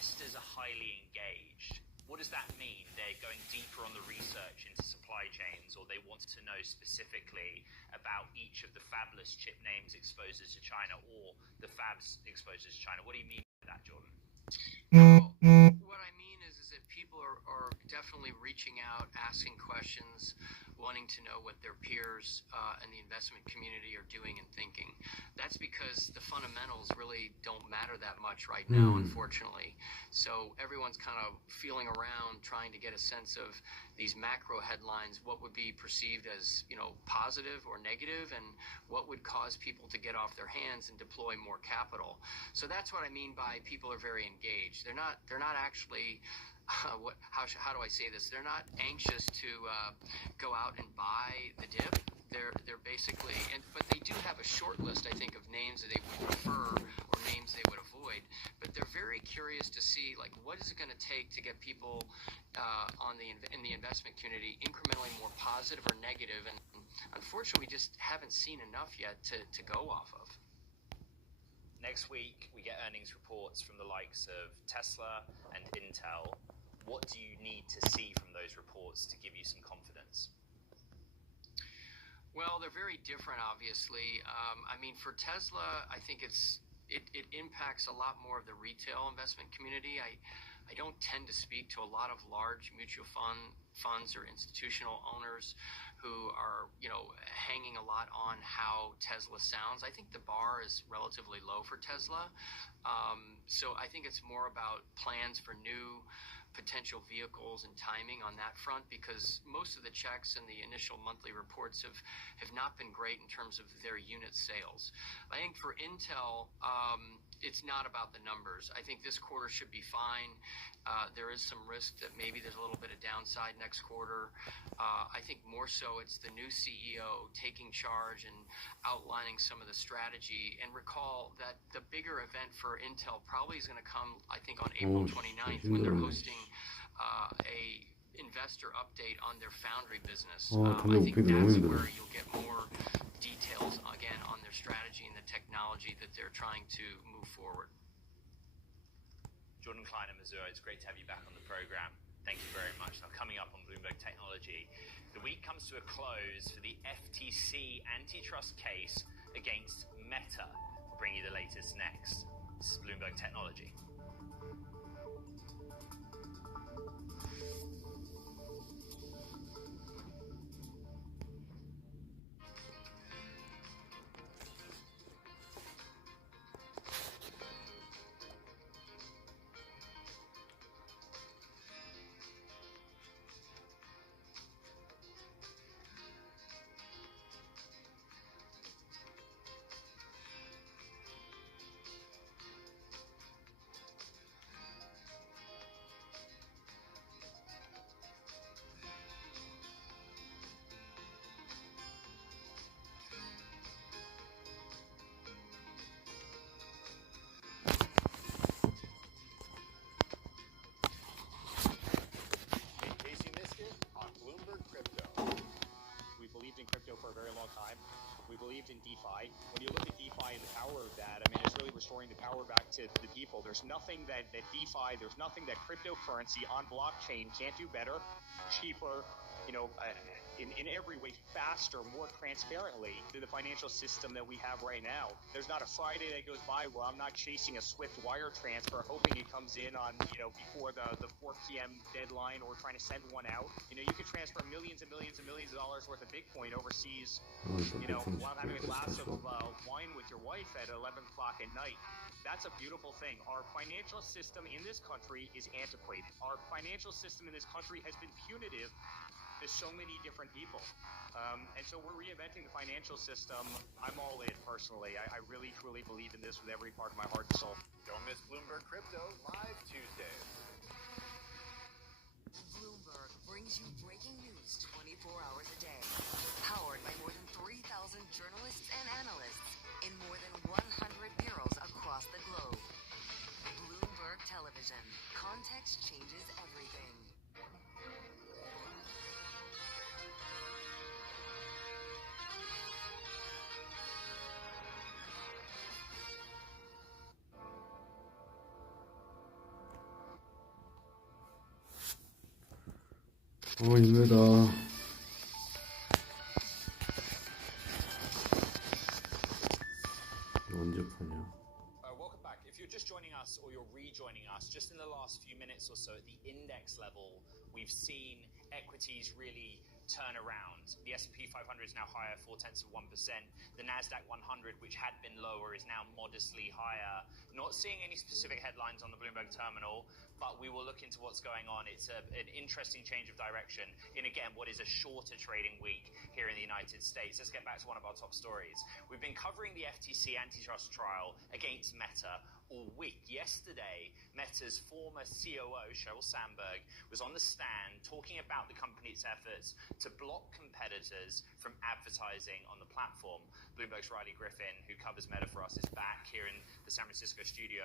investors are highly engaged. What does that mean? They're going deeper on the research into supply chains, or they want to know specifically about each of the fabless chip names exposures to China or the fabs exposures to China. What do you mean by that, Jordan? Well, what I mean is that people are definitely reaching out, asking questions, wanting to know what their peers in the investment community are doing and thinking. That's because the fundamentals really don't matter that much right now, unfortunately. So everyone's kind of feeling around, trying to get a sense of these macro headlines, what would be perceived as, positive or negative, and what would cause people to get off their hands and deploy more capital. So that's what I mean by people are very engaged. They're not actually how do I say this? They're not anxious to go out and buy the dip. They're basically, but they do have a short list, I think, of names that they would prefer or names they would avoid. But they're very curious to see, like, what is it going to take to get people in the investment community incrementally more positive or negative. And unfortunately, we just haven't seen enough yet to go off of. Next week, we get earnings reports from the likes of Tesla and Intel. What do you need to see from those reports to give you some confidence? Well, they're very different, obviously. For Tesla, I think it impacts a lot more of the retail investment community. I don't tend to speak to a lot of large mutual funds or institutional owners who are, hanging a lot on how Tesla sounds. I think the bar is relatively low for Tesla. So I think it's more about plans for new potential vehicles and timing on that front, because most of the checks and the initial monthly reports have not been great in terms of their unit sales. I think for Intel, it's not about the numbers. I think this quarter should be fine. There is some risk that maybe there's a little bit of downside next quarter. I think more so it's the new CEO taking charge and outlining some of the strategy. And recall that the bigger event for Intel probably is going to come, I think, on April 29th when they're hosting a investor update on their foundry business. I think that's where you'll get more details, again, on their strategy and the technology that they're trying to move forward. Jordan Klein and Mizuho, it's great to have you back on the program. Thank you very much. Now, coming up on Bloomberg Technology, the week comes to a close for the FTC antitrust case against Meta. We'll bring you the latest next. This is Bloomberg Technology. We believed in DeFi. When you look at DeFi and the power of that, it's really restoring the power back to the people. There's nothing that DeFi, there's nothing that cryptocurrency on blockchain can't do better, cheaper, in every way faster, more transparently than the financial system that we have right now. There's not a Friday that goes by where I'm not chasing a swift wire transfer, hoping it comes in on, before the 4 p.m. deadline, or trying to send one out. You could transfer millions and millions and millions of dollars worth of Bitcoin overseas, while having a glass of wine with your wife at 11 o'clock at night. That's a beautiful thing. Our financial system in this country is antiquated. Our financial system in this country has been punitive to so many different people. And so we're reinventing the financial system. I'm all in, personally. I really, truly believe in this with every part of my heart and soul. Don't miss Bloomberg Crypto live Tuesdays. Bloomberg brings you breaking news 24 hours a day. Powered by more than 3,000 journalists and analysts in more than 100 bureaus across the globe. Bloomberg Television. Context changes everything. 힘들다. 언제 푸냐? Welcome back. If you're just joining us or you're rejoining us, just in the last few minutes or so at the index level, we've seen equities really turn around. The S&P 500 is now higher, 0.4%. The Nasdaq 100, which had been lower, is now modestly higher. Not seeing any specific headlines on the Bloomberg terminal, but we will look into what's going on. It's an interesting change of direction in, again, what is a shorter trading week here in the United States. Let's get back to one of our top stories. We've been covering the FTC antitrust trial against Meta all week. Yesterday, Meta's former COO, Sheryl Sandberg, was on the stand talking about the company's efforts to block competitors from advertising on the platform. Bloomberg's Riley Griffin, who covers Meta for us, is back here in the San Francisco studio.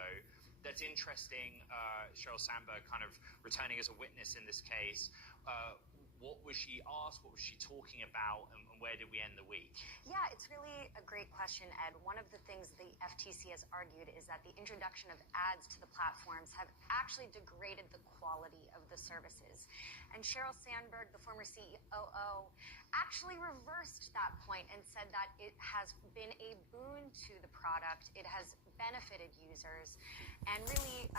That's interesting. Sheryl Sandberg kind of returning as a witness in this case. What was she asked? What was she talking about? And where did we end the week? Yeah, it's really a great question, Ed. One of the things the FTC has argued is that the introduction of ads to the platforms have actually degraded the quality of the services. And Sheryl Sandberg, the former COO, actually reversed that point and said that it has been a boon to the product. It has benefited users and really,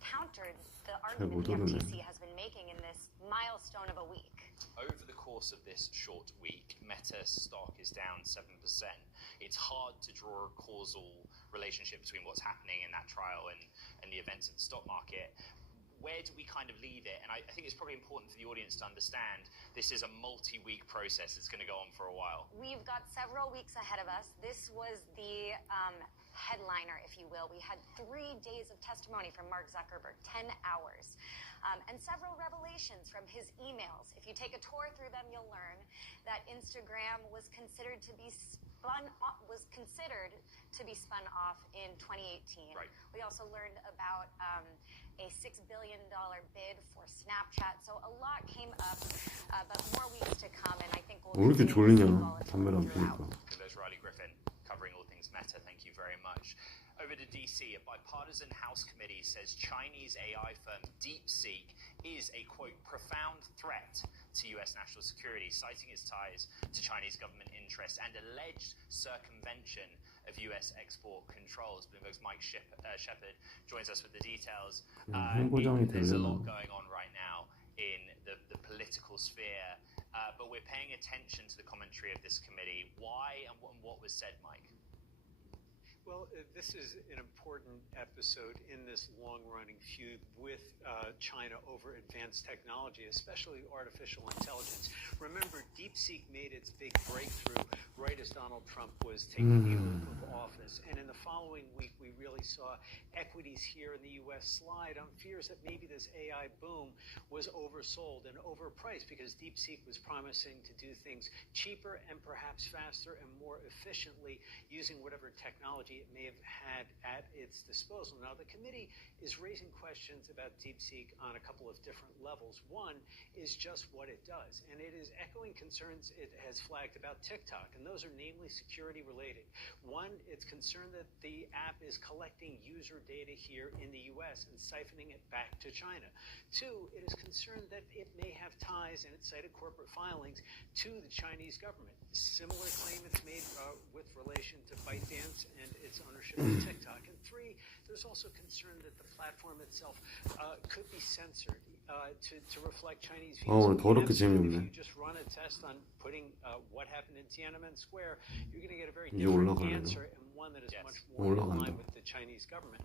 countered the argument the FTC has been making in this milestone of a week. Over the course of this short week, Meta stock is down 7%. It's hard to draw a causal relationship between what's happening in that trial and the events of the stock market. Where do we kind of leave it? And I think it's probably important for the audience to understand this is a multi-week process. It's going to go on for a while. We've got several weeks ahead of us. This was the headliner, if you will. We had 3 days of testimony from Mark Zuckerberg, 10 hours, and several revelations from his emails. If you take a tour through them, you'll learn that Instagram was considered to be spun off in 2018. Right. We also learned about a $6 billion bid for Snapchat. So a lot came up, but more weeks to come, and I think we'll 왜 이렇게 졸리냐? 담배를 안 피니까. There's Riley Griffin covering all things Meta. Thank you very much. Over to DC, a bipartisan House committee says Chinese AI firm DeepSeek is a, quote, profound threat to U.S. national security, citing its ties to Chinese government interests and alleged circumvention of U.S. export controls. Bloomberg's Mike Shepard joins us with the details. There's a lot going on right now in the political sphere, but we're paying attention to the commentary of this committee. Why and what was said, Mike? Well, this is an important episode in this long-running feud with China over advanced technology, especially artificial intelligence. Remember, DeepSeek made its big breakthrough right as Donald Trump was taking the oath of office. And in the following week, we really saw equities here in the U.S. slide on fears that maybe this AI boom was oversold and overpriced because DeepSeek was promising to do things cheaper and perhaps faster and more efficiently using whatever technology it may have had at its disposal. Now, the committee is raising questions about DeepSeek on a couple of different levels. One is just what it does, and it is echoing concerns it has flagged about TikTok, and those are namely security related. One, it's concerned that the app is collecting user data here in the U.S. and siphoning it back to China. Two, it is concerned that it may have ties, and it cited corporate filings, to the Chinese government. Similar claim it's made with relation to ByteDance and its ownership of TikTok. And three, there's also concern that the platform itself could be censored to reflect Chinese views. 더럽게 If 재미없네. you just run a test on putting what happened in Tiananmen Square, you're going to get a very different answer and one that is much more in line with the Chinese government.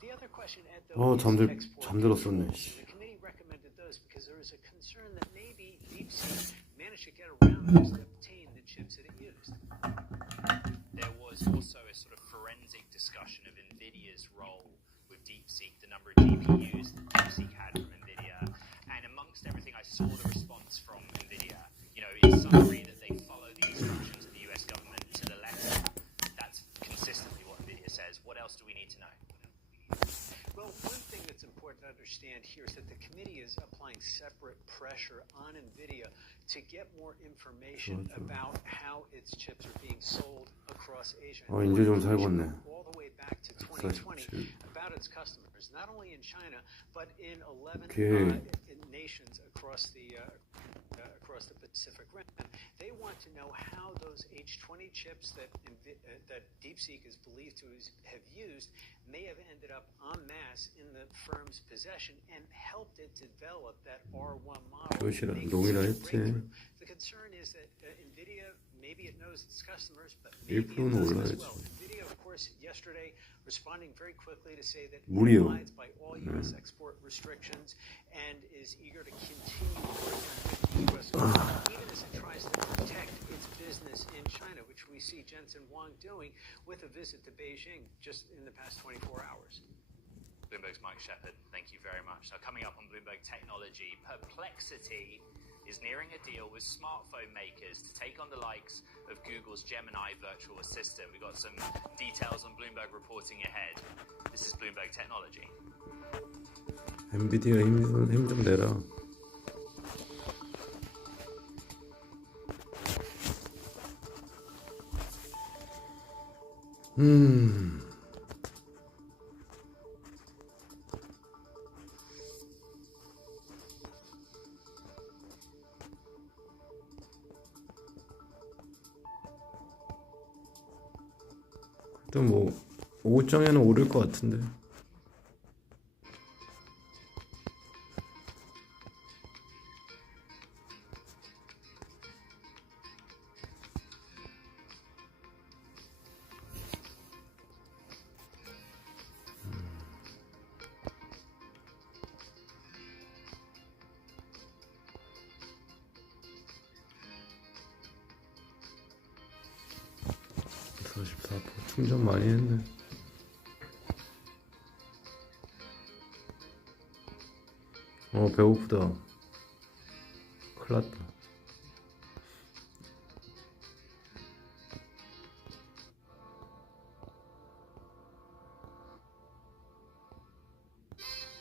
The other question, Ed, though, is export 잠들었었네. controls. The committee recommended those because there is a concern that maybe DeepSeek managed to get around those to obtain the chips that it used. There was also a sort of forensic discussion of NVIDIA's role with DeepSeek, the number of GPUs that DeepSeek had from NVIDIA. And amongst everything, I saw the response from NVIDIA. In summary, that they follow the instructions of the US government to the letter. That's consistently what NVIDIA says. What else do we need to know? Well, one thing that's important to understand here is that the committee is applying separate pressure on NVIDIA to get more information about how its chips are being sold across Asia. 이제 좀 살겠네. All the way back to 2020 about its customers, not only in China, but in 11 nations across across the Pacific Rim. They want to know how those H20 chips that DeepSeek is believed to have used may have ended up en masse in the firm's possession and helped it develop that R1 model. 교실은 동의를 했지. The concern is that NVIDIA, maybe it knows its customers, but maybe it 1%는 doesn't as 올라야지. well. NVIDIA, of course, yesterday responding very quickly to say that it 무리요. abides by all U.S. export restrictions and is eager to continue working with the U.S. government, even as it tries to protect its business in China, which we see Jensen Huang doing with a visit to Beijing just in the past 24 hours. Bloomberg's Mike Shepard, thank you very much. Now, coming up on Bloomberg Technology, Perplexity is nearing a deal with smartphone makers to take on the likes of Google's Gemini virtual assistant. We've got some details on Bloomberg reporting ahead. This is Bloomberg Technology. 엔비디아 힘 좀 내라. 또 뭐 5장에는 오를 것 같은데. 충전 많이 했네. 배고프다. 큰일 났다.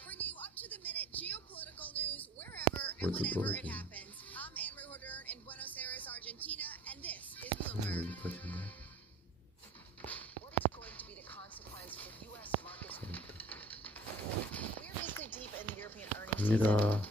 Bring you up to the minute geopolitical news wherever and What's the whenever it politics? happens. I'm Anne-Marie Hodern in Buenos Aires, Argentina, and this is Bloomberg. 여기까지네. What is going to be the consequence for U.S. markets? We're basically deep in the European earnings season. 갑니다.